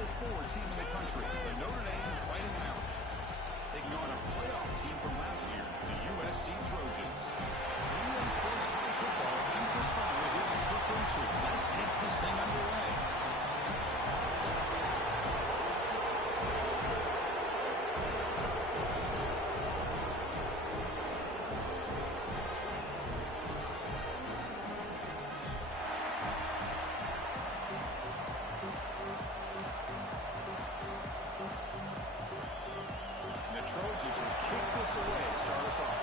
number 4 team in the country, the Notre Dame Fighting Irish, taking on a playoff team from last year, the USC Trojans. EA Sports College Football, I'm Chris Fowler here with Kirk Rumster. Let's get this thing underway. Trojans will kick this away to start us off.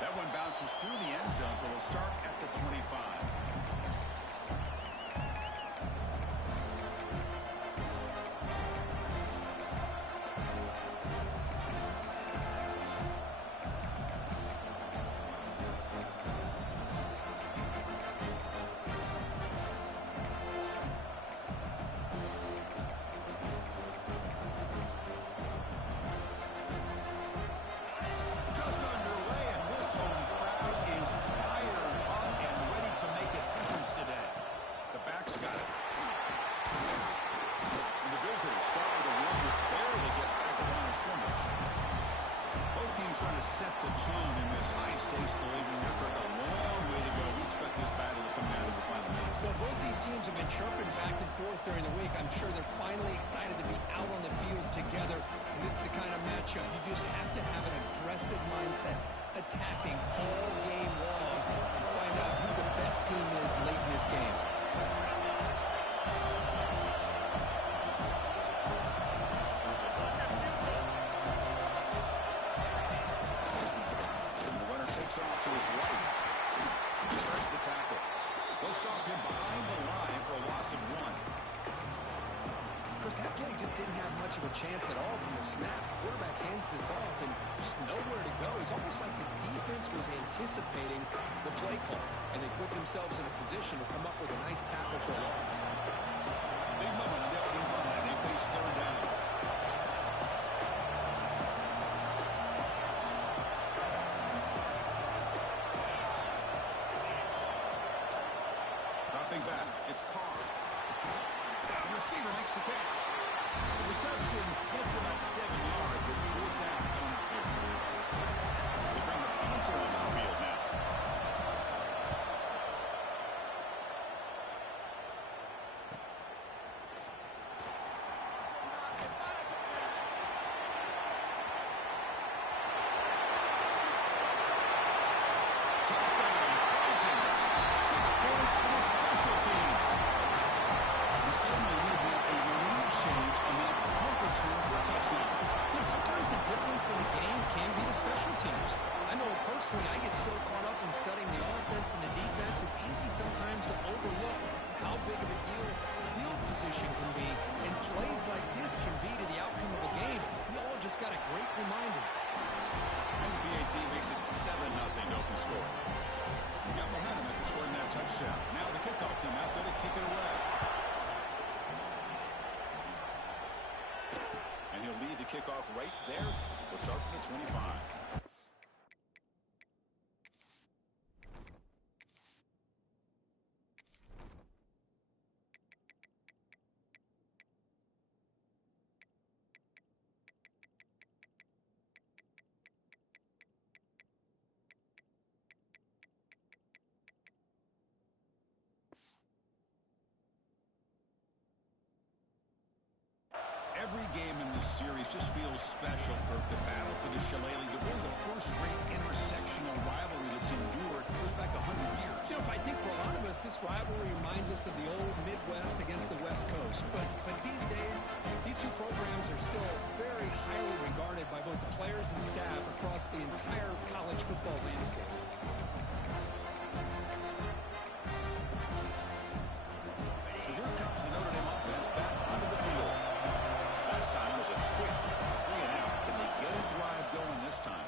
That one bounces through the end zone, so they'll start at the 25. Trying to set the tone in this high-stakes collision after a long way to go. We expect this battle to come down to the final minutes. Well, both these teams have been chirping back and forth during the week. I'm sure they're finally excited to be out on the field together. And this is the kind of matchup you just have to have an aggressive mindset, attacking all game long, and find out who the best team is late in this game. Off to his right. He strikes the tackle. They'll stop him behind the line for a loss of 1. Chris, that play just didn't have much of a chance at all from the snap. The quarterback hands this off and just nowhere to go. It's almost like the defense was anticipating the play call, and they put themselves in a position to come up with a nice tackle for a loss. Big moment on the opening drive. They face third down. Back. It's Carr. The receiver makes the catch. The reception gets about 7 yards with 4th down coming up here. They bring the punter onto the field now. I get so caught up in studying the offense and the defense, it's easy sometimes to overlook how big of a deal field position can be, and plays like this can be to the outcome of a game. We all just got a great reminder. And the PAT makes it 7-0 open score. You got momentum after scoring that touchdown. Now the kickoff team out there to kick it away. And he'll lead the kickoff right there. They'll start from the 25. Every game in this series just feels special, Kirk. The battle for the Shillelagh, really the first great intersectional rivalry that's endured. It goes back 100 years. You know, I think for a lot of us, this rivalry reminds us of the old Midwest against the West Coast. But these days, these two programs are still very highly regarded by both the players and staff across the entire college football landscape. So here comes the Notre Dame offense back onto the field. Last time was a quick 3-and-out. Can they get a drive going this time?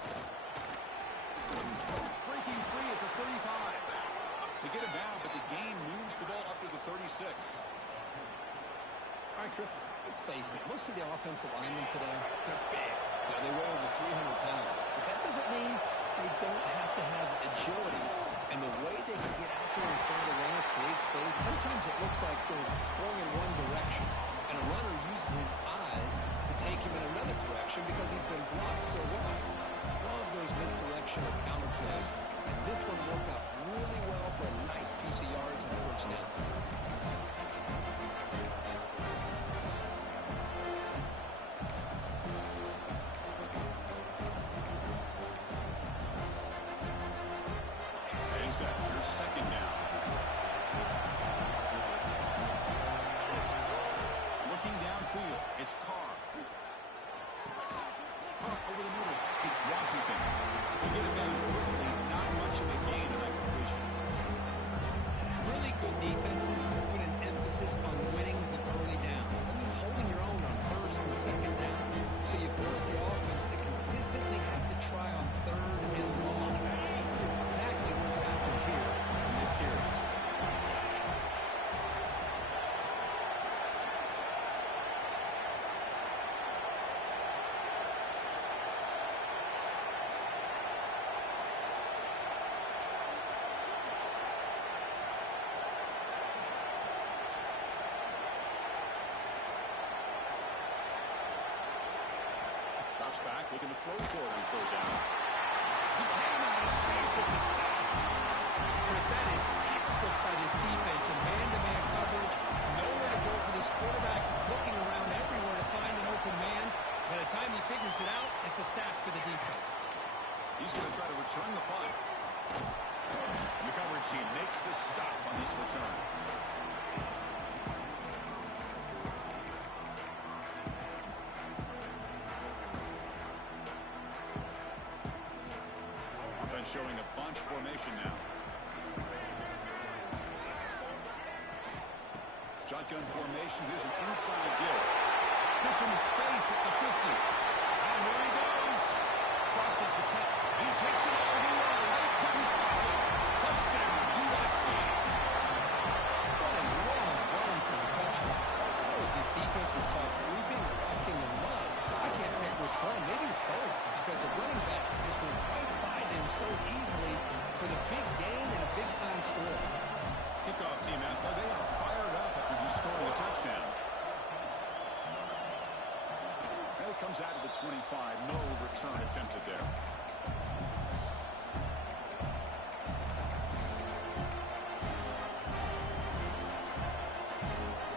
Breaking free at the 35. They get him down, but the gain moves the ball up to the 36. All right, Chris, let's face it. Most of the offensive linemen today, they're big. You know, they weigh over 300 pounds. But that doesn't mean they don't have to have agility. And the way they can get times it looks like they're going in one direction, and a runner uses his eyes to take him in another direction because he's been blocked so wide. Love those misdirection or counter plays, and this one worked out really well for a nice piece of yards and a first down. Your second down. Looking downfield, it's Carr. Carr over the middle, it's Washington. We get it down quickly, not much of a gain in that completion. Really good defenses put an emphasis on winning the early downs. That means holding your own on first and second down. So you force the offense to consistently have to try on third and long. That's exactly what's happened here in this series. Drops back, looking to throw for it on third down. He came on a escape, it's a sack. Chris, that is textbook by this defense in man-to-man coverage. Nowhere to go for this quarterback. He's looking around everywhere to find an open man. By the time he figures it out, it's a sack for the defense. He's going to try to return the punt. And the coverage team makes the stop on this return. Offense showing a bunch formation now. Shotgun formation. Here's an inside give. Puts into space at the 50. And here he goes. Crosses the 10. He takes it all the way. They couldn't stop him. Touchdown, USC. What a long run for the touchdown. Oh, if this defense was caught sleeping or walking in mud, I can't pick which one. Maybe it's both, because the running back just went right by them so easily for the big gain and a big-time score. Kickoff team out there. They are fired up after just scoring a touchdown. Now it comes out of the 25. No return attempted there.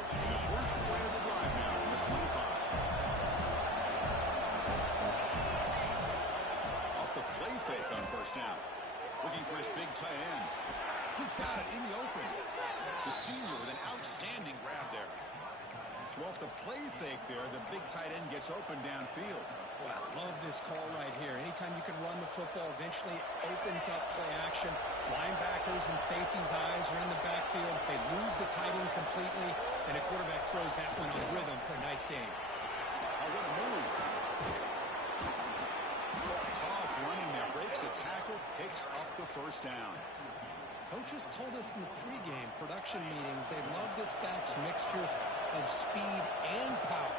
And the first play of the drive now from the 25. Off the play fake on first down. Looking for his big tight end. He's got it in the open. The senior with an outstanding grab there. So off the play fake there, the big tight end gets open downfield. Wow, love this call right here. Anytime you can run the football, eventually opens up play action. Linebackers and safeties' eyes are in the backfield. They lose the tight end completely, and a quarterback throws that one on rhythm for a nice game. Oh, what a move. Tough running there. Breaks a tackle, picks up the first down. Coaches told us in the pregame production meetings they love this back's mixture of speed and power.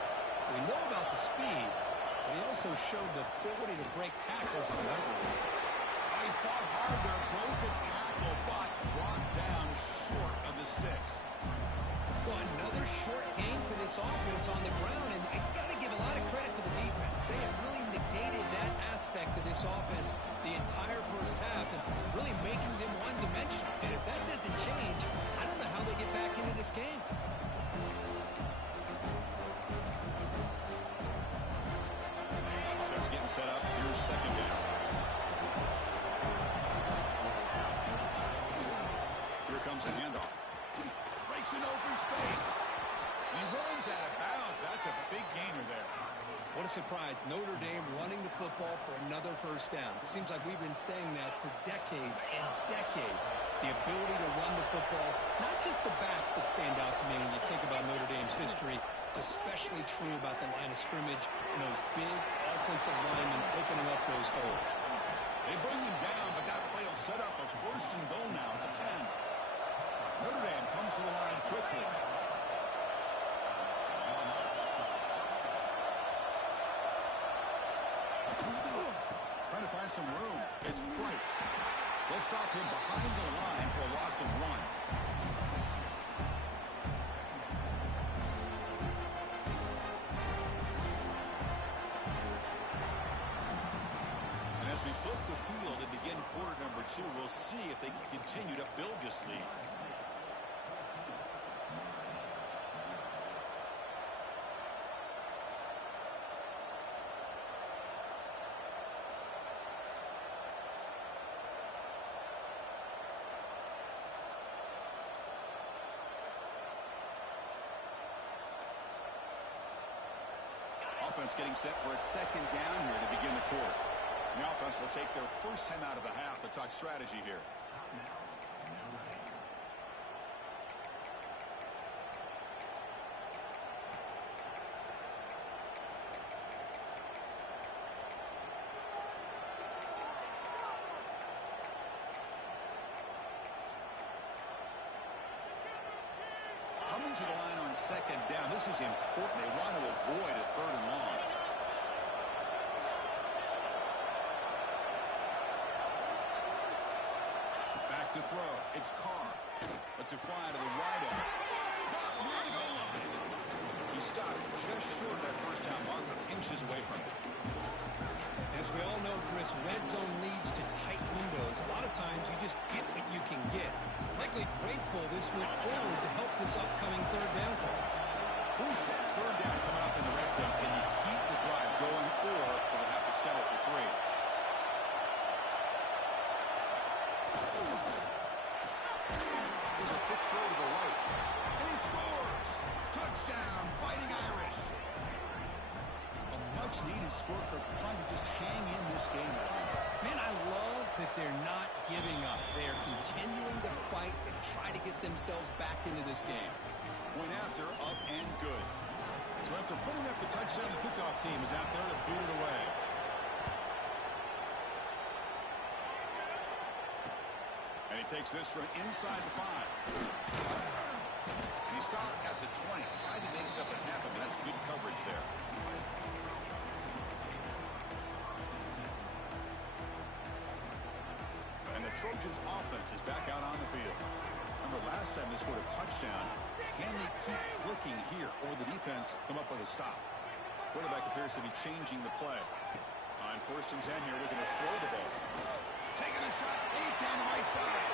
We know about the speed, but he also showed the ability to break tackles on that one. He fought hard there, broke a tackle, but brought down short of the sticks. Well, another short game for this offense on the ground, and I got to give a lot of credit to the defense. They have really negated that aspect of this offense the entire first half and really making them one-dimensional. And if that doesn't change, I don't know how they get back into this game. Offense getting set up. Here's second down. Here comes a handoff. Breaks an open space. He runs out of bounds. That's a big gainer there. What a surprise. Notre Dame running the football for another first down. It seems like we've been saying that for decades and decades. The ability to run the football, not just the backs that stand out to me when you think about Notre Dame's history. It's especially true about the line of scrimmage and those big offensive linemen opening up those holes. They bring him down, but that play will set up a first and goal now at the 10. Notre Dame comes to the line quickly. Trying to find some room. It's Price. They'll stop him behind the line for a loss of 1. we'll see if they can continue to build this lead. Offense getting set for a second down here to begin the quarter. The offense will take their first 10 out of the half to talk strategy here. Coming to the line on second down. This is important. They want to avoid a third and long. Back to throw. It's Carr. Lets it fly to the right of it. Caught near the goal line. He stopped just short of that first down marker, inches away from it. As we all know, Chris, red zone leads to tight windows. A lot of times you just get what you can get. Likely grateful this went forward to help this upcoming third down call. Crucial third down coming up in the red zone. Can you keep the drive going, or will they have to settle for 3? There's a quick throw to the right. And he scores! Touchdown, Fighting Irish! A much-needed score, trying to just hang in this game. Man, I love that they're not giving up. They are continuing to fight and try to get themselves back into this game. Point after, up and good. So after putting up the touchdown, the kickoff team is out there to boot it away. And he takes this from inside the 5. And he stopped at the 20. Tried to make something happen, but that's good coverage there. And the Trojans' offense is back out on the field. Remember, last time they scored a touchdown. Can they keep clicking here, or the defense come up with a stop? Quarterback appears to be changing the play. On 1st and 10 here, looking to throw the ball. Taking a shot deep down the right side.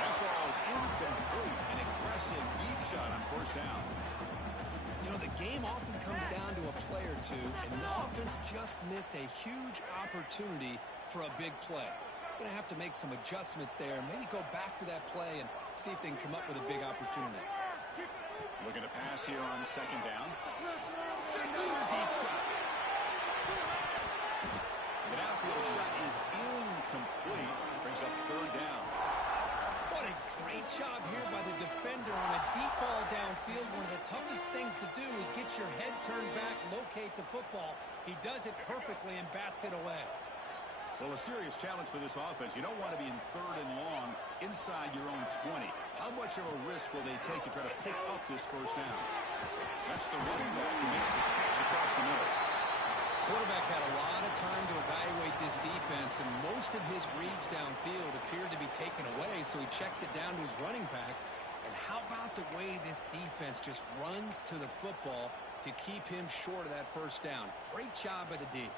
That ball is incomplete. An aggressive deep shot on 1st down. You know, the game often comes down to a play or two, and the offense just missed a huge opportunity for a big play. Going to have to make some adjustments there, and maybe go back to that play and see if they can come up with a big opportunity. Looking to pass here on 2nd down. Another deep shot. The downfield shot is incomplete. Brings up 3rd down. What a great job here by the defender on a deep ball downfield. One of the toughest things to do is get your head turned back, locate the football. He does it perfectly and bats it away. Well, a serious challenge for this offense. You don't want to be in 3rd and long inside your own 20. How much of a risk will they take to try to pick up this 1st down? That's the running back who makes the catch across the middle. Quarterback had a lot of time to evaluate this defense, and most of his reads downfield appeared to be taken away, so he checks it down to his running back. And how about the way this defense just runs to the football to keep him short of that 1st down? Great job by the D.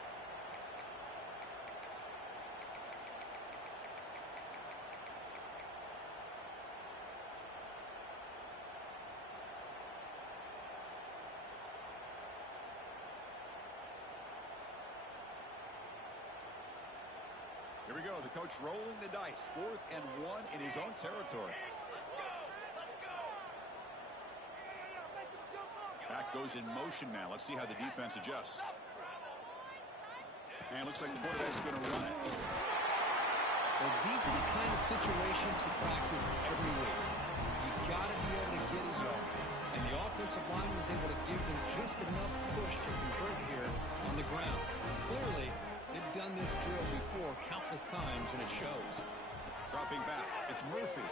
Here we go. The coach rolling the dice. 4th and 1 in his own territory. Back goes in motion now. Let's see how the defense adjusts. And it looks like the quarterback's going to run it. Well, these are the kind of situations you practice every week. You got to be able to get a yard. And the offensive line was able to give them just enough push to convert here on the ground. Clearly, they've done this drill before countless times, and it shows. Dropping back. It's Murphy.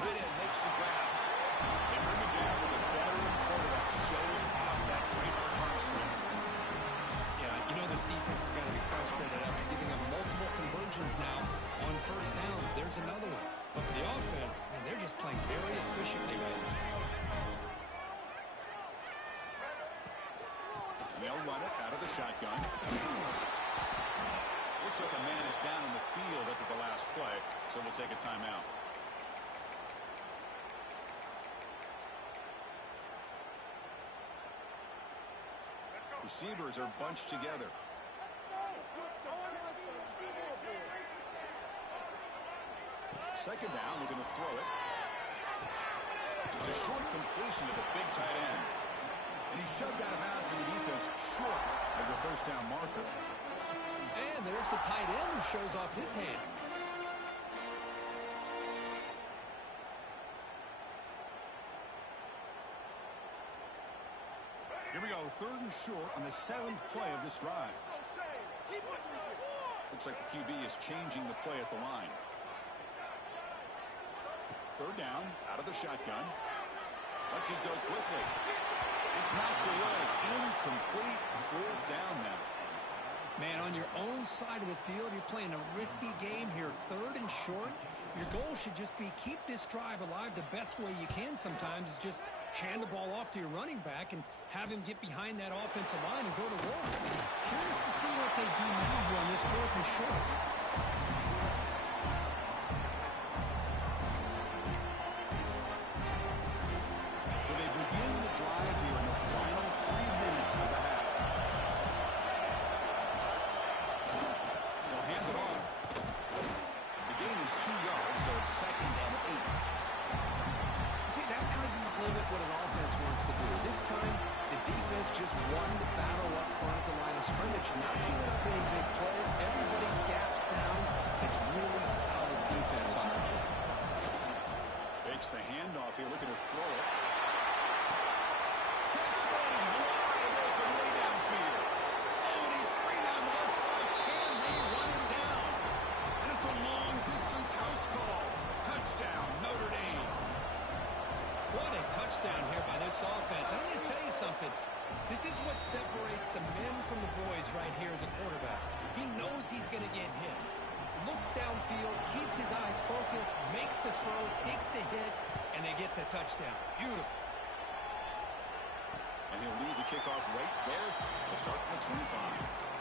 Tight end makes the grab. They bring it down with a veteran quarterback. Shows off that trademark arm strength. Yeah, you know this defense is going to be frustrated after giving them multiple conversions now on 1st downs. There's another one. But for the offense, man, they're just playing very efficiently right now. They'll run it out of the shotgun. Looks like a man is down in the field after the last play, so we'll take a timeout. Receivers are bunched together. Second down, looking to throw it. It's a short completion to the big tight end. And he shoved out of bounds for the defense short of the first down marker. And there's the tight end who shows off his hands. Here we go, third and short on the 7th play of this drive. Looks like the QB is changing the play at the line. Third down, out of the shotgun. Let's it go quickly. It's knocked away. Incomplete. Fourth down now. Man, on your own side of the field, you're playing a risky game here. Third and short. Your goal should just be keep this drive alive the best way you can sometimes is just hand the ball off to your running back and have him get behind that offensive line and go to work. Curious to see what they do now here on this fourth and short. So they begin the drive here in the final 3 minutes of the half. They'll hand it off. The gain is 2 yards, so it's 2nd and 8. See, that's how you limit what an offense wants to do. This time, the defense just won the battle up front at the line of scrimmage, not giving up any big plays. Everybody's gap sound. It's really solid defense on that play. Fakes the handoff here, looking to throw it. Catch made wide open way downfield. Oh, and he's free down the left side. Can they run him down? And it's a long-distance house call. Touchdown, Notre Dame. What a touchdown here by this offense. I'm going to tell you something. This is what separates the men from the boys right here as a quarterback. He knows he's going to get hit. Looks downfield, keeps his eyes focused, makes the throw, takes the hit, and they get the touchdown. Beautiful. And he'll lead the kickoff right there. We'll start at the 25.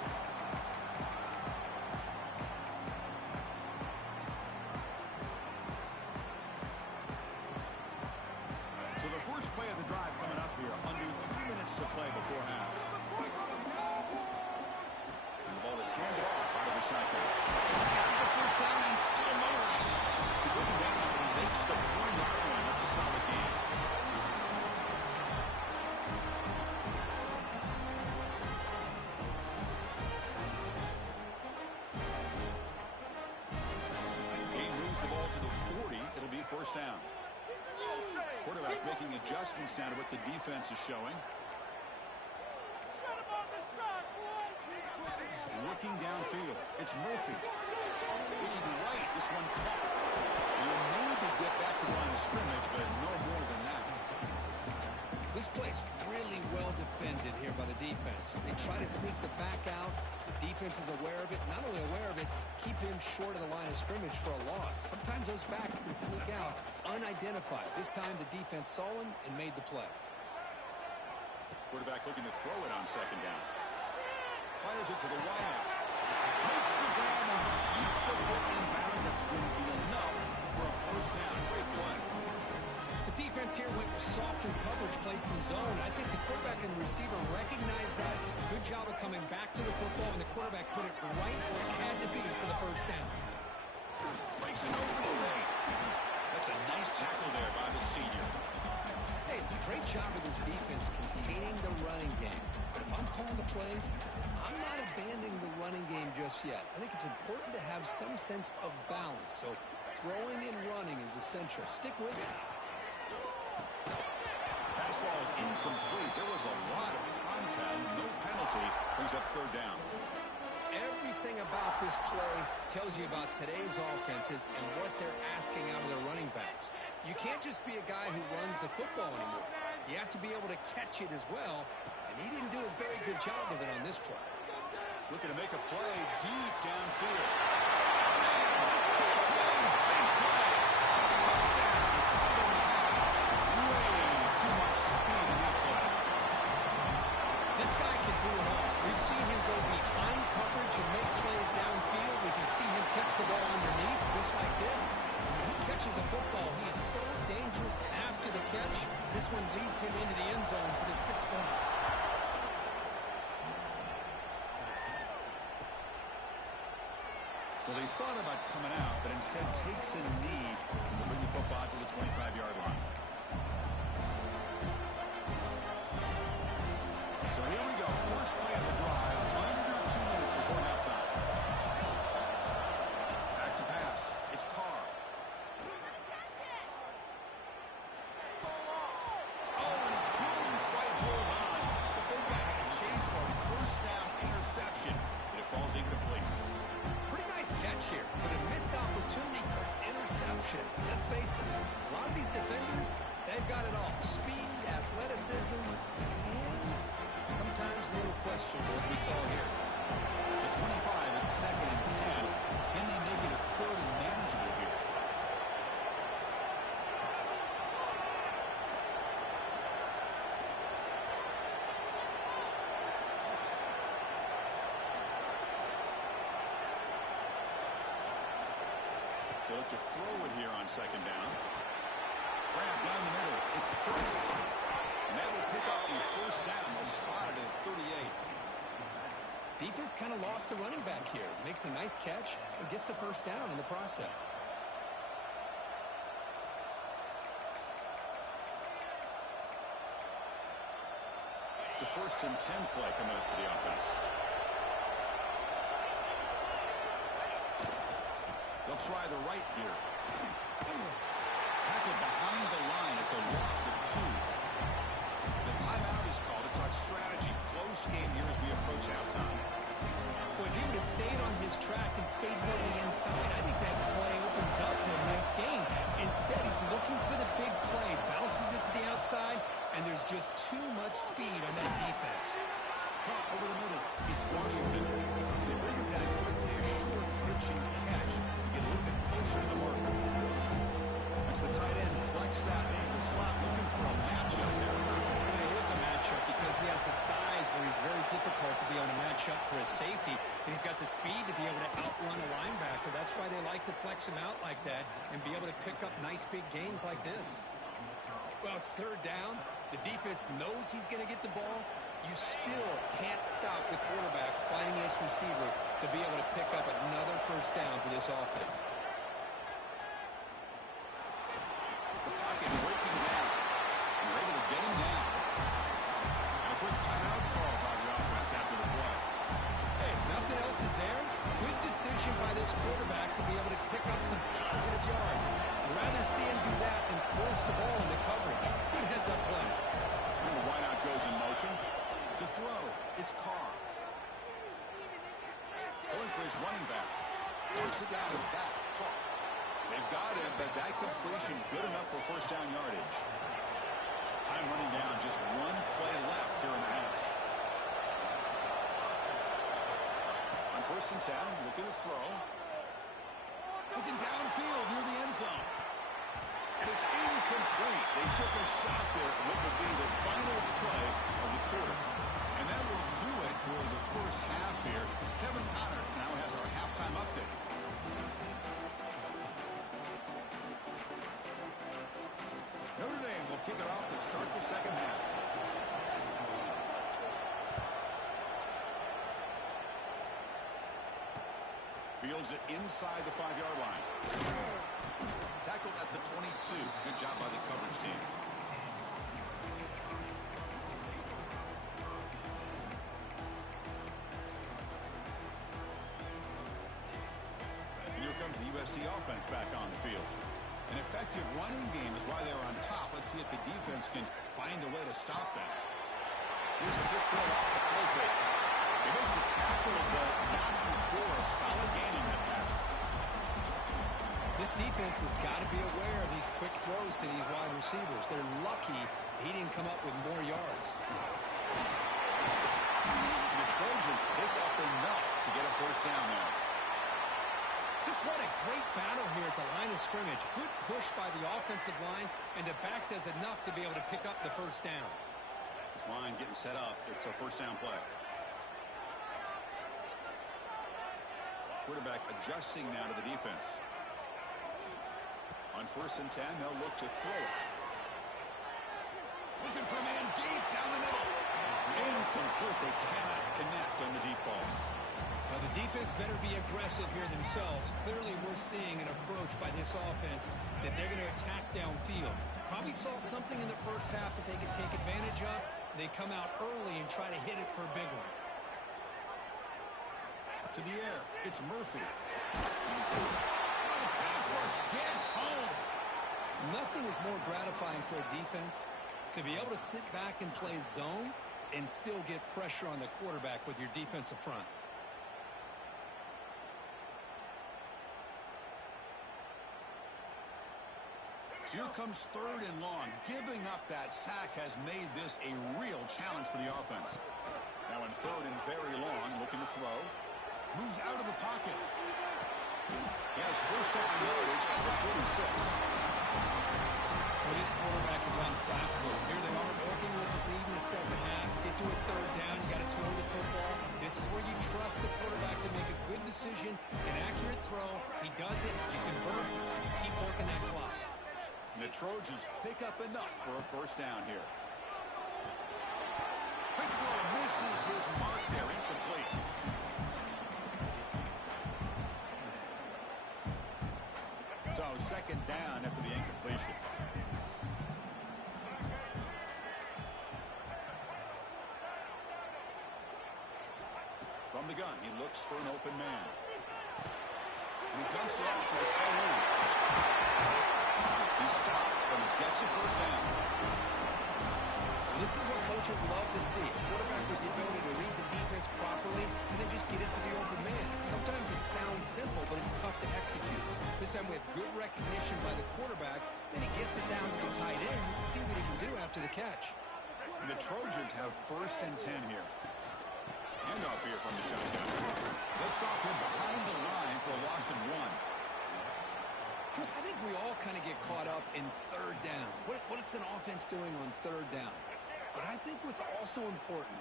So the first play of the drive coming up here. Under 3 minutes to play before half. And the ball is handed off out of the shotgun. The first down and still motoring. He's looking down and he makes the 4-yard line. That's a solid game. He moves the ball to the 40. It'll be first down. Quarterback making adjustments down to what the defense is showing. Looking downfield. It's Murphy. Looking right. This one caught. He'll maybe get back to the line of scrimmage, but no more than that. This play's really well defended here by the defense. They try to sneak the back out. The defense is aware of it. Not only aware of it, keep him short of the line of scrimmage for a loss. Sometimes those backs can sneak out unidentified. This time the defense saw him and made the play. Quarterback looking to throw it on second down. Fires it to the wideout. Makes the grab and keeps the foot in bounds. That's going to be enough for a first down. Great play. The defense here went softer coverage, played some zone. I think the quarterback and the receiver recognized that. Good job of coming back to the football, and the quarterback put it right where it had to be for the first down. Breaks an open space. That's a nice tackle there by the senior. Hey, it's a great job of this defense containing the running game. But if I'm calling the plays, I'm not abandoning the running game just yet. I think it's important to have some sense of balance. So throwing and running is essential. Stick with it. Pass ball is incomplete. There was a lot of contact. No penalty. Brings up third down. Everything about this play tells you about today's offenses and what they're asking out of their running backs. You can't just be a guy who runs the football anymore. You have to be able to catch it as well, and he didn't do a very good job of it on this play. Looking to make a play deep downfield. Touchdown, big play. Touchdown, Southern Cal. Way too much speed in that play. This guy can do it all. We've seen him go behind coverage and make plays downfield. catches a football. He is so dangerous after the catch. This one leads him into the end zone for the 6 points. Well, they thought about coming out, but instead takes a knee to bring the football to the 25-yard line. So here we go. First play of the drive, under 2 minutes before halftime. Back to pass. It's Carr. Oh, and he couldn't quite hold on. The big guy had a chance for a first down interception, but it falls incomplete. Pretty nice catch here, but a missed opportunity for an interception. Let's face it, a lot of these defenders, they've got it all. Speed, athleticism, hands. Sometimes a little questionable, as we saw here. The 25 at 2nd and 10. Can they make it a 3rd and manageable here? They look to throw it here on 2nd down. Grab down the middle. It's Price. And that will pick up the first down. They'll spot it at 38. Defense kind of lost a running back here. Makes a nice catch and gets the first down in the process. It's a 1st and 10 play coming up for the offense. They'll try the right here. Tackled behind the line. It's a loss of 2. The timeout is called to talk strategy. Close game here as we approach halftime. Well, if he would have stayed on his track and stayed more on the inside, I think that play opens up for a nice game. Instead, he's looking for the big play, bounces it to the outside, and there's just too much speed on that defense. Caught over the middle. It's Washington. They bring him down quickly, a short pitch and catch to get a little bit closer to the mark. As the tight end flex out into the slot, looking for a matchup here. It is a matchup because he has the size where he's very difficult to be able to match up for his safety, and he's got the speed to be able to outrun a linebacker. That's why they like to flex him out like that and be able to pick up nice big gains like this. Well, it's 3rd down. The defense knows he's going to get the ball. You still can't stop the quarterback finding his receiver to be able to pick up another first down for this offense. The pocket breaking down. And they're able to get him down. And a quick timeout call by the offense after the play. Hey, if nothing else is there, good decision by this quarterback to be able to pick up some positive yards. I'd rather see him do that than force the ball into coverage. Good heads-up play. And the wideout goes in motion. To throw, it's Carr. Going for his running back. Works it down to the back. Caught. They've got him, but that completion good enough for first down yardage. Time running down, just 1 play left here in the half. On 1st and 10, looking to throw. Looking downfield near the end zone. And it's incomplete. They took a shot there at what will be the final play of the quarter. And that will do it for the first half here. Kevin Connors now has our halftime update. Notre Dame will kick it off to start the second half. Fields it inside the 5-yard line. Tackled at the 22. Good job by the coverage team. And here comes the USC offense back on the field. An effective running game is why they're on top. Let's see if the defense can find a way to stop that. Here's a good throw off the play fake. They make the tackle, but not before a solid gain on that pass. This defense has got to be aware of these quick throws to these wide receivers. They're lucky he didn't come up with more yards. The Trojans pick up enough to get a first down now. Just what a great battle here at the line of scrimmage. Good push by the offensive line, and the back does enough to be able to pick up the first down. This line getting set up. It's a first down play. Quarterback adjusting now to the defense. On 1st and 10, they'll look to throw it. Looking for a man deep down the middle. Incomplete. They cannot connect on the deep ball. Well, the defense better be aggressive here themselves. Clearly, we're seeing an approach by this offense that they're going to attack downfield. Probably saw something in the first half that they could take advantage of. They come out early and try to hit it for a big one. To the air. It's Murphy. Pass rush gets home. Nothing is more gratifying for a defense to be able to sit back and play zone and still get pressure on the quarterback with your defensive front. So here comes 3rd and long. Giving up that sack has made this a real challenge for the offense. Now in 3rd and very long, looking to throw. Moves out of the pocket. He has 1st down yardage at the 46. Well, this quarterback is unflappable. Here they are working with the lead in the second half. Get to a 3rd down. You got to throw the football. This is where you trust the quarterback to make a good decision, an accurate throw. He does it. You convert. You keep working that clock. The Trojans pick up enough for a 1st down here. Quick throw misses his mark there, incomplete. So 2nd down after the incompletion. From the gun, he looks for an open man. And he dumps it off to the tight end. He stopped, but he gets a 1st down. This is what coaches love to see. A quarterback with the ability to read the defense properly and then just get it to the open man. Sometimes it sounds simple, but it's tough to execute. This time we have good recognition by the quarterback. Then he gets it down to the tight end. You can see what he can do after the catch. And the Trojans have 1st and 10 here. Handoff here from the shotgun. They'll stop him behind the line for a loss of 1. Chris, I think we all kind of get caught up in 3rd down. What's an offense doing on 3rd down? But I think what's also important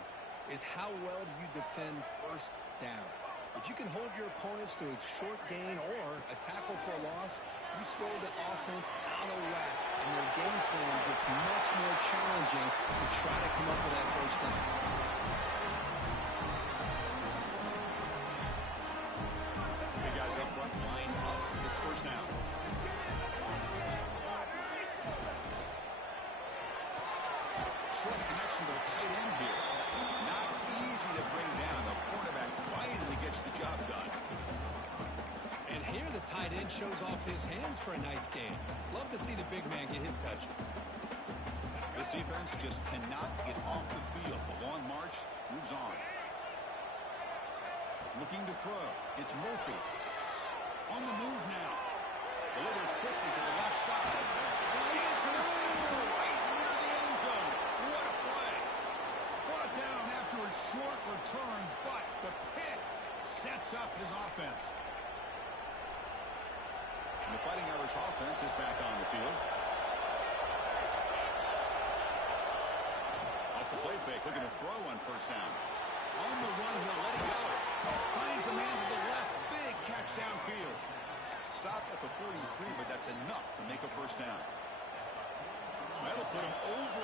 is how well do you defend 1st down. If you can hold your opponents to a short gain or a tackle for a loss, you throw the offense out of whack, and your game plan gets much more challenging to try to come up with that 1st down. Big guys up front, line up. It's 1st down. Short connection to the tight end here. Not easy to bring down. The quarterback finally gets the job done. And here the tight end shows off his hands for a nice game. Love to see the big man get his touches. This defense just cannot get off the field. The long march moves on. Looking to throw. It's Murphy. On the move now. Delivers quickly to the left side. And intercepted right near the end zone. What a play. Brought down after a short return, but the pick sets up his offense. And the Fighting Irish offense is back on the field. Off the play fake, looking to throw on 1st down. On the run, he'll let it go. Finds a man to the left. Big catch downfield. Stopped at the 43, but that's enough to make a 1st down. That'll put him over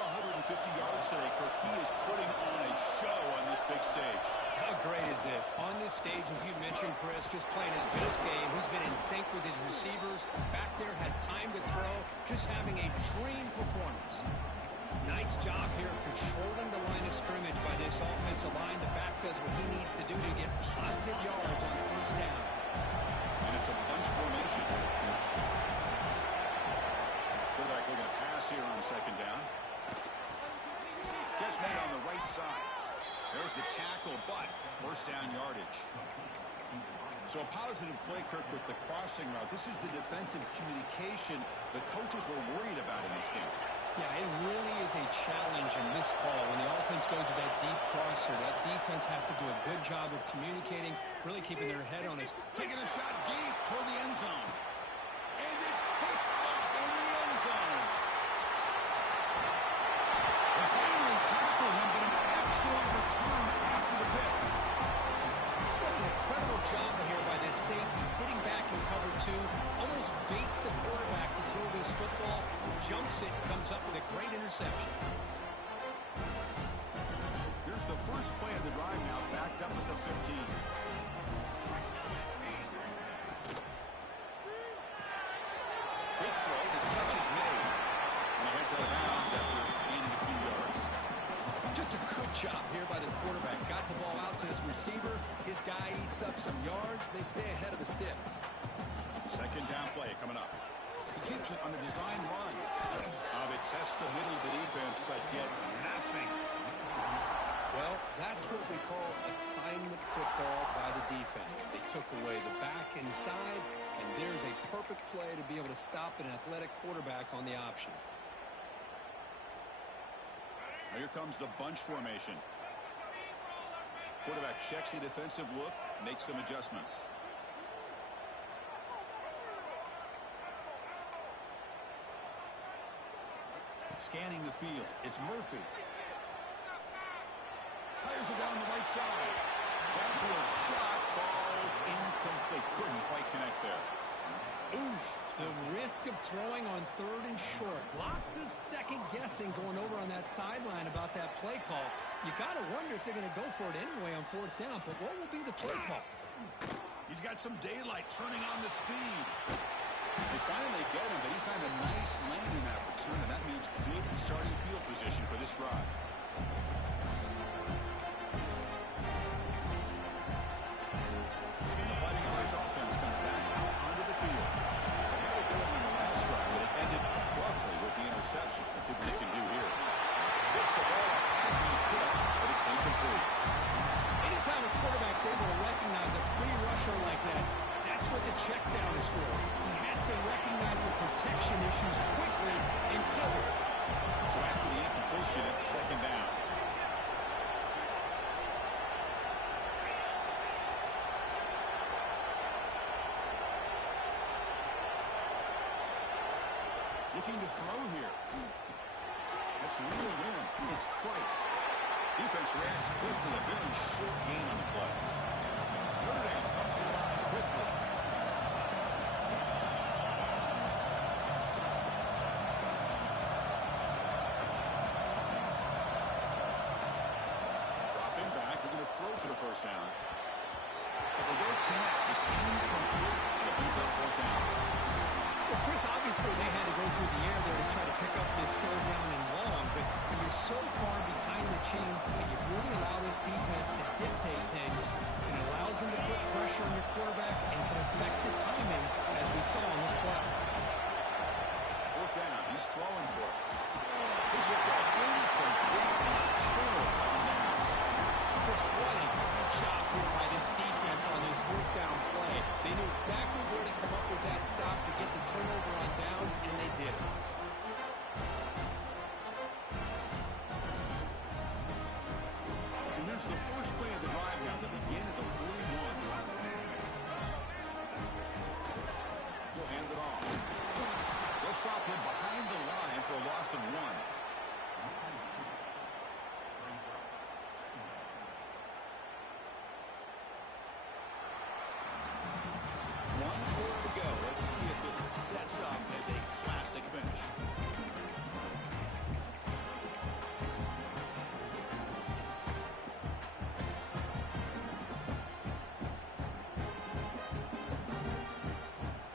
150 yards today, Kirk. He is putting on a show on this big stage. How great is this? On this stage, as you mentioned, Chris, just playing his best game. He's been in sync with his receivers. Back there, has time to throw. Just having a dream performance. Nice job here of controlling the line of scrimmage by this offensive line. The back does what he needs to do to get positive yards on 1st down. And it's a bunch formation. Quarterback looking to pass here on 2nd down. Catch made on the right side. There's the tackle, but 1st down yardage. So a positive play, Kirk, with the crossing route. This is the defensive communication the coaches were worried about in this game. Yeah, it really is a challenge in this call. When the offense goes with that deep crosser, that defense has to do a good job of communicating, really keeping their head on his... Taking a shot deep toward the end zone. And it's picked off in the end zone. They finally tackled him, but an excellent return after the pick. What an incredible job here by this safety. Sitting back in cover 2, almost baits the quarterback to throw jumps it, comes up with a great interception. Here's the first play of the drive now, backed up at the 15. Quick throw, the catch is made. And he heads out of bounds after gaining a few yards. Just a good job here by the quarterback. Got the ball out to his receiver. His guy eats up some yards. They stay ahead of the sticks. Second down play coming up. He keeps it on a design run. They test the middle of the defense, but get nothing. Well, that's what we call assignment football by the defense. They took away the back inside, and there's a perfect play to be able to stop an athletic quarterback on the option. Here comes the bunch formation. Quarterback checks the defensive look, makes some adjustments. Scanning the field, it's Murphy. Fires it down the right side. Downfield shot falls incomplete. Couldn't quite connect there. Oof, the risk of throwing on third and short. Lots of second guessing going over on that sideline about that play call. You got to wonder if they're going to go for it anyway on fourth down, but what will be the play call? He's got some daylight turning on the speed. They finally get him, but he found a nice lane in that return, and that means good starting field position for this drive. The Fighting Irish offense comes back out onto the field. They had it going on the last drive, but it ended abruptly with the interception. Let's see what they can do here. Gets the ball up, passing his hit, but it's incomplete. Anytime a quarterback's able to recognize a free rusher like that, that's what the check down is for. He has to recognize the protection issues quickly and cover. So after the incompletion, it's second down. Looking to throw here. That's real win. It's Price. Defense reacts quickly. A very short gain on the play. Notre Dame comes to the line quickly. Dropping back. They're going to throw for the first down. But they don't connect. It's incomplete. And it brings up fourth down. Well, Chris, obviously they had to go through the air there to try to pick up this third down and long, but when you're so far behind the chains, but you really allow this defense to dictate things, and it allows them to put pressure on your quarterback and can affect the timing, as we saw on this play. Fourth down. He's throwing for it. Here's what got incomplete and a turnover on downs. Chris, what a great job here by this defense on this fourth down play. They knew exactly where to come up with that stop to get the turnover on downs, and they did it. So here's the first play of the drive now. They begin at the 41. He'll hand it off. They'll stop him behind the line for a loss of 1. Sets up as a classic finish.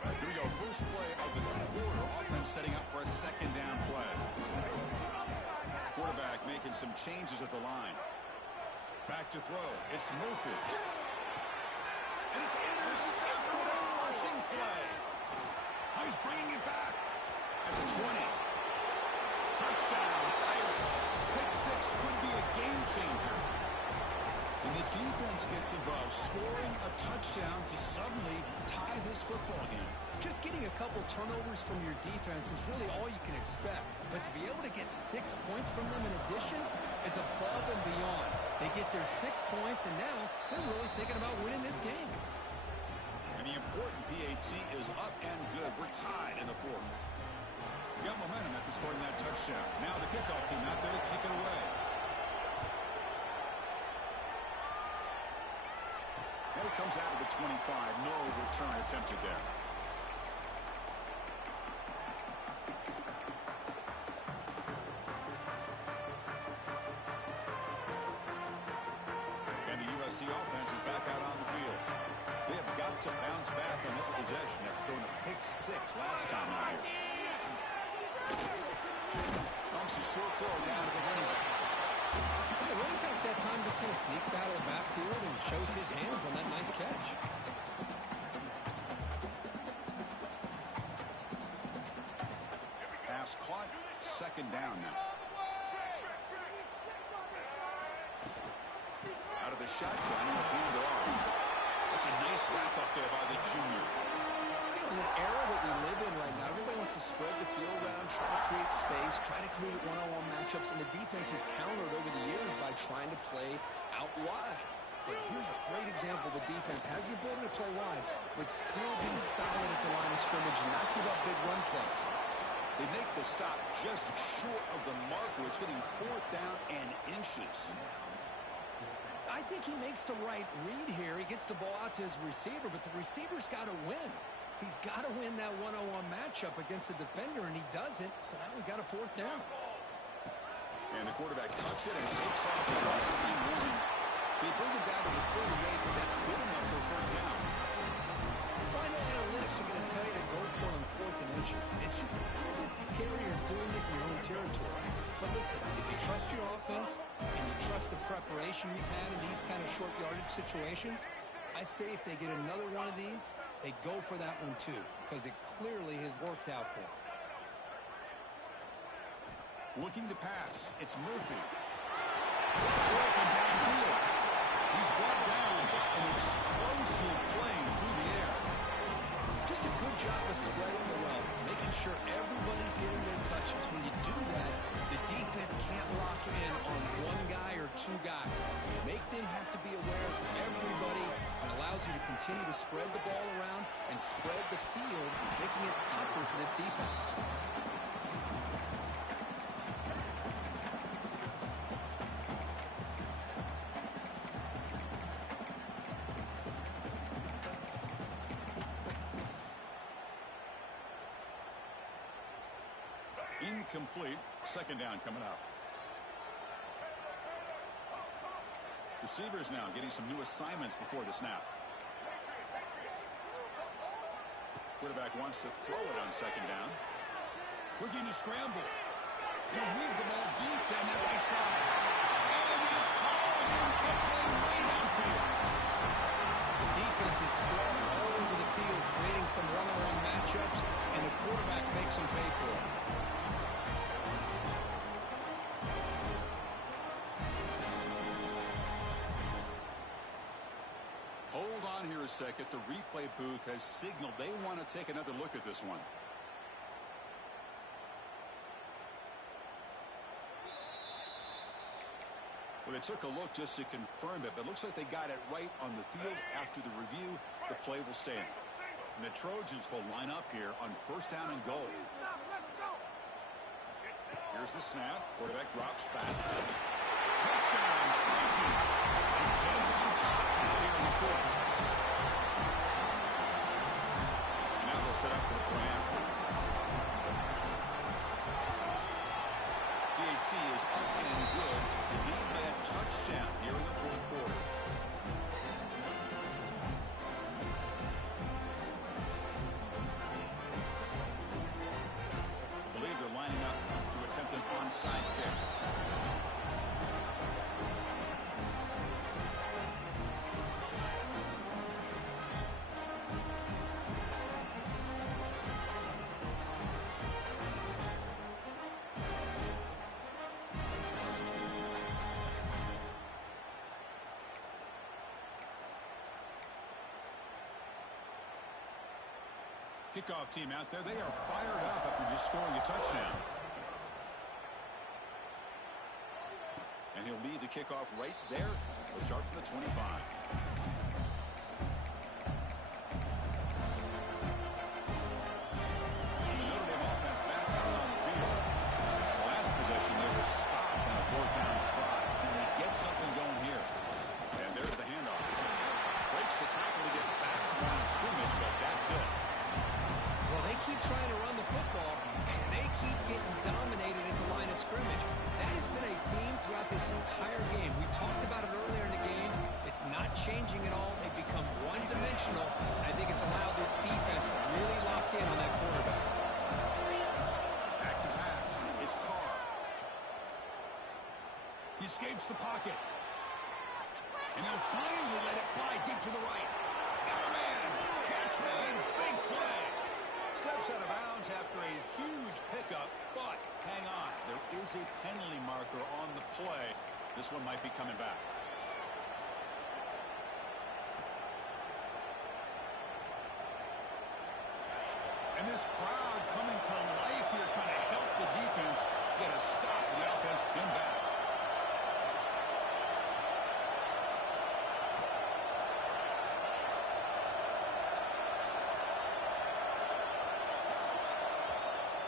Here we go. First play of the quarter. Offense setting up for a second down play. Quarterback making some changes at the line. Back to throw. It's Murphy. And it's intercepted. A crushing play. He's bringing it back at the 20. Touchdown, Irish. Pick 6 could be a game changer. And the defense gets involved, scoring a touchdown to suddenly tie this football game. Just getting a couple turnovers from your defense is really all you can expect. But to be able to get 6 points from them in addition is above and beyond. They get their 6 points, and now they're really thinking about winning this game. The important PAT is up and good. We're tied in the fourth. We got momentum after scoring that touchdown. Now the kickoff team out there to kick it away. And it comes out of the 25. No return attempted there. USC offense is back out on the field. They have got to bounce back on this possession after throwing a pick 6 last time out here. Dumps a short throw down to the running back. The running back that time just kind of sneaks out of the backfield and shows his hands on that nice catch. Pass caught. Second down now. Out of the shotgun, he'll hand it off. That's a nice wrap up there by the junior. In the era that we live in right now, everybody wants to spread the field around, try to create space, try to create one-on-one matchups, and the defense has countered over the years by trying to play out wide. But here's a great example. The defense has the ability to play wide, but still be solid at the line of scrimmage and not give up big run plays. They make the stop just short of the marker. It's getting 4th down and inches. I think he makes the right read here. He gets the ball out to his receiver, but the receiver's got to win. He's got to win that one-on-one matchup against the defender, and he doesn't, so now we've got a 4th down. And the quarterback tucks it and takes off his offside warning. They bring it down to the 38, but that's good enough for a 1st down. Well, I know analytics are going to tell you to go for it on 4th and inches. It's just a little bit scarier doing it in your own territory. But listen, if you trust your offense and you trust the preparation you've had in these kind of short yardage situations, I say if they get another one of these, they go for that one too, because it clearly has worked out for them. Looking to pass. It's Murphy. Open downfield. He's brought down. An explosive play through the air. Just a good job of spreading the wealth, making sure everybody's getting their touches. When you do that, the defense can't lock in on one guy or 2 guys. Make them have to be aware of everybody, and allows you to continue to spread the ball around and spread the field, making it tougher for this defense. Incomplete. 2nd down coming up. Receivers now getting some new assignments before the snap. Quarterback wants to throw it on 2nd down. Looking to scramble. He'll move the ball deep down that right side. And it's hauled in. Catch lane way downfield. The defense is spread all over the field, creating some one-on-one matchups, and the quarterback makes them pay for it. Hold on here a second. The replay booth has signaled they want to take another look at this one. Well, they took a look just to confirm it, but it looks like they got it right on the field. After the review, the play will stand. And the Trojans will line up here on 1st down and goal. Here's the snap. Quarterback drops back. Touchdown, Trojans. And jump on top here in the 4th. And now they'll set up for the point after. PAT is up and good. The lead by a touchdown here in the 4th quarter. I believe they're lining up to attempt an onside kick. Kickoff team out there. They are fired up after just scoring a touchdown. And he'll lead the kickoff right there. We'll start from the 25. And the Notre Dame offense back out on the field. The last possession, they were stopped on a 4th down try. Can we get something going here? And there's the handoff. Breaks the tackle to get back to the line of scrimmage, but that's it. Well, they keep trying to run the football, and they keep getting dominated at the line of scrimmage. That has been a theme throughout this entire game. We've talked about it earlier in the game. It's not escapes the pocket. And he'll finally let it fly deep to the right. Got a man. Catch made. Big play. Steps out of bounds after a huge pickup, but hang on. There is a penalty marker on the play. This one might be coming back. And this crowd coming to life here, trying to help the defense get a stop. The offense pinned back.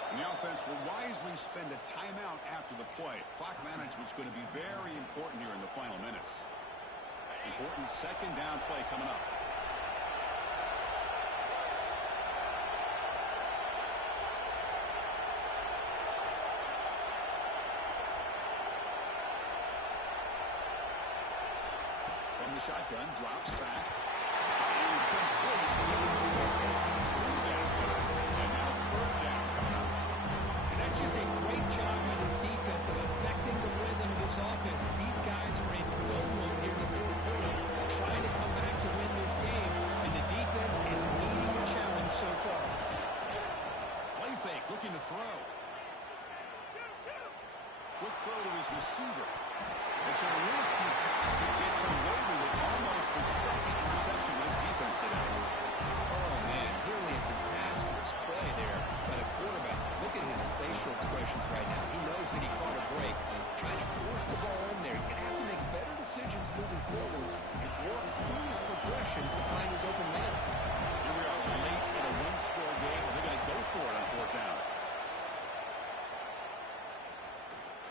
And the offense will wisely spend a timeout after the play. Clock management is going to be very important here in the final minutes. Important second down play coming up. From the shotgun, drops back. It's incomplete. He was missing through that time. And now third down coming up. And that's just a great job by this defense of affecting the rhythm of this offense. These guys are in go mode here in the fourth quarter, trying to come back to win this game, and the defense is meeting the challenge so far. Play fake, looking to throw. Quick throw to his receiver. It's a risky pass. It gets away with it. Almost the second interception of this defense today. Oh, man, really a disastrous play there by the quarterback. Look at his facial expressions right now. He knows that he caught a break, trying to force the ball in there. He's going to have to make better decisions moving forward and works through his progressions to find his open man. Here we are late in a one-score game, and they're going to go for it on fourth down.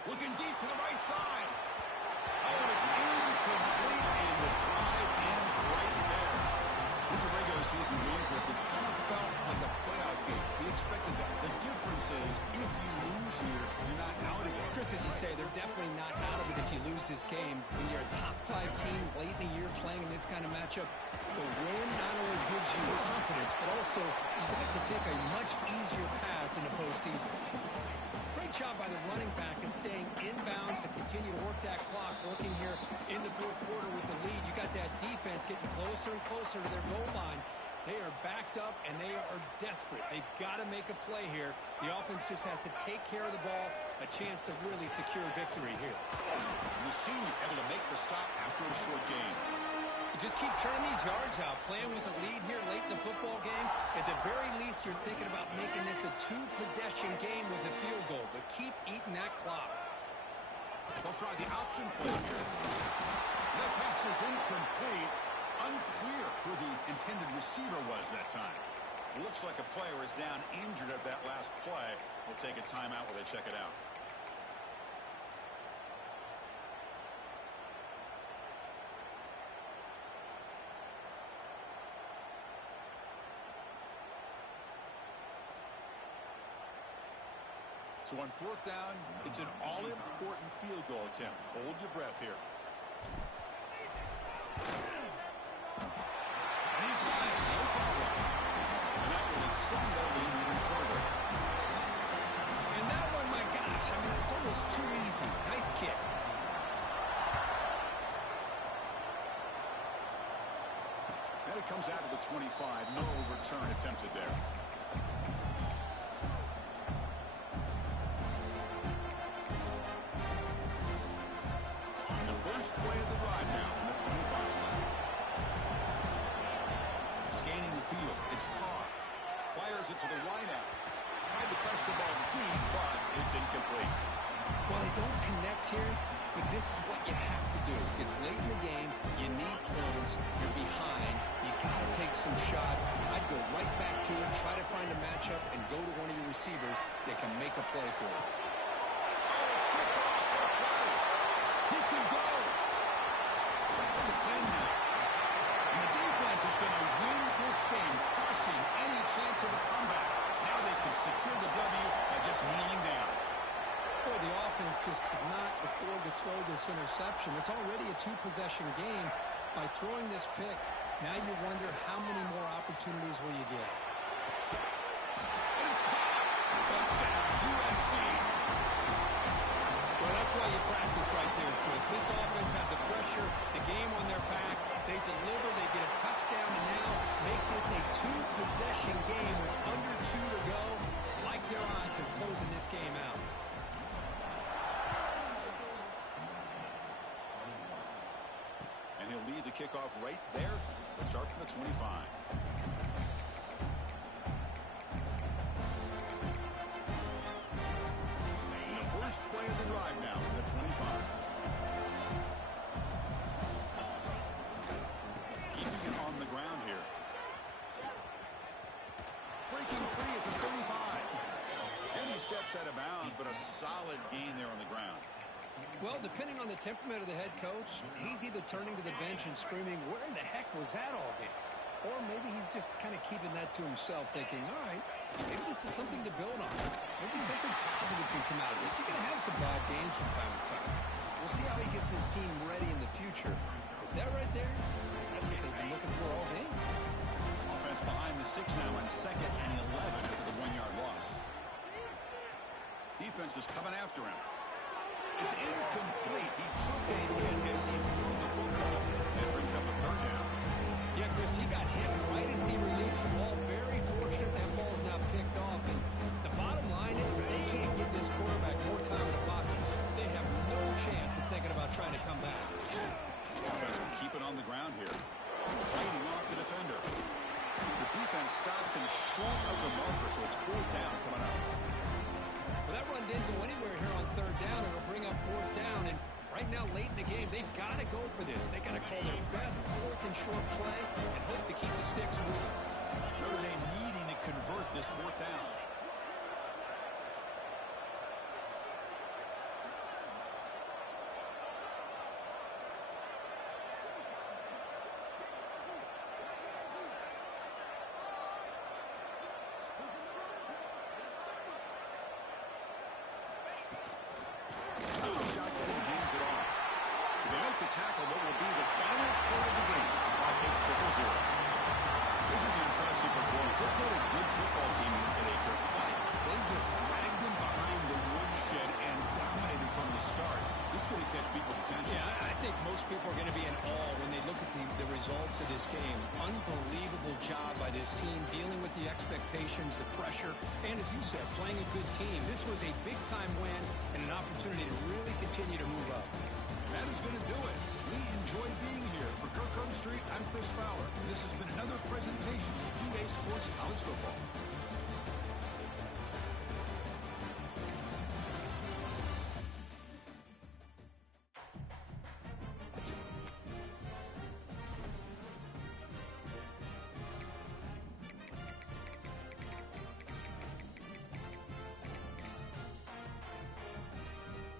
Looking deep to the right side. Oh, and it's incomplete, and the drive ends right there. This is a regular season game that's kind of felt like a playoff game. We expected that. The difference is, if you lose here, you're not out of it. Chris, as you say, they're definitely not out of it if you lose this game. When you're a top-5 team late in the year playing in this kind of matchup, the win not only gives you confidence, but also you'd like to think a much easier path in the postseason. Great job by the running back of staying inbounds to continue to work that clock, working here in the fourth quarter with the lead. You got that defense getting closer and closer to their goal line. They are backed up, and they are desperate. They've got to make a play here. The offense just has to take care of the ball, a chance to really secure victory here. The senior able to make the stop after a short game. Just keep turning these yards out, playing with a lead here late in the football game. At the very least, you're thinking about making this a two-possession game with a field goal, but keep eating that clock. They'll try the option play here. That pass is incomplete. Unclear who the intended receiver was that time. It looks like a player is down injured at that last play. We'll take a timeout while they check it out. So on fourth down, it's an all-important field goal attempt. Hold your breath here. And he's got it. No problem. And that will extend their lead even further. And that one, my gosh, I mean, it's almost too easy. Nice kick. And it comes out of the 25. No return attempted there. First play of the drive now from the 25. Scanning the field. It's Carr. Fires it to the wideout. Tried to press the ball deep, but it's incomplete. Well, they don't connect here, but this is what you have to do. It's late in the game. You need points. You're behind. You got to take some shots. I'd go right back to it, try to find a matchup, and go to one of your receivers that can make a play for you. Oh, it's picked off. What a play. He can go. The 10 now. And the defense is going to win this game, crushing any chance of a comeback. Now they can secure the W by just kneeling down. Boy, the offense just could not afford to throw this interception. It's already a two-possession game. By throwing this pick, now you wonder how many more opportunities will you get. And it's caught. Touchdown, USC. Well, that's why you practice right there, Chris. They deliver, they get a touchdown, and now make this a two-possession game with under 2 to go. Like their odds of closing this game out. And he'll lead the kickoff right there. Let's start from the 25. First play of the drive now at the 25. Keeping it on the ground here. Breaking free at the 35. And he steps out of bounds, but a solid gain there on the ground. Well, depending on the temperament of the head coach, he's either turning to the bench and screaming, where in the heck was that all been? Or maybe he's just kind of keeping that to himself, thinking, all right, maybe this is something to build on. Maybe something positive can come out of this. You're going to have some bad games from time to time. We'll see how he gets his team ready in the future. But that right there, that's what they've been looking for all game. Offense behind the 6 now on 2nd and 11 after the 1-yard loss. Defense is coming after him. It's incomplete. He took a hit as he threw the football. And it brings up a 3rd down. Yeah, Chris, he got hit right as he released the ball. Very fortunate that ball's now picked off. And the bottom line is they can't give this quarterback more time in the pocket. They have no chance of thinking about trying to come back. Offense will keep it on the ground here. Fighting off the defender. The defense stops him short of the marker, so it's 4th down coming up. Well, that run didn't go anywhere here on 3rd down. It'll bring up 4th down. And right now, late in the game, they've got to go for this. They got to call their best 4th and short play and hope to keep the sticks moving. Notre Dame needing to convert this 4th down. Shotgun and hands it off. So they make the tackle, what will be the final play of the game as the clock hits 0-0. This is an impressive performance. They've got a good football team here today, Kirk. They just dragged them behind the woodshed and dominated from the start. This is going to catch people's attention. Yeah, I think most people are going to be in awe when they look at the results of this game. Unbelievable job by this team, dealing with the expectations, the pressure, and as you said, playing a good team. This was a big-time win and an opportunity to really continue to move up. That is going to do it. We enjoyed being here. For Kirk Street, I'm Chris Fowler. This has been another presentation of EA Sports College Football.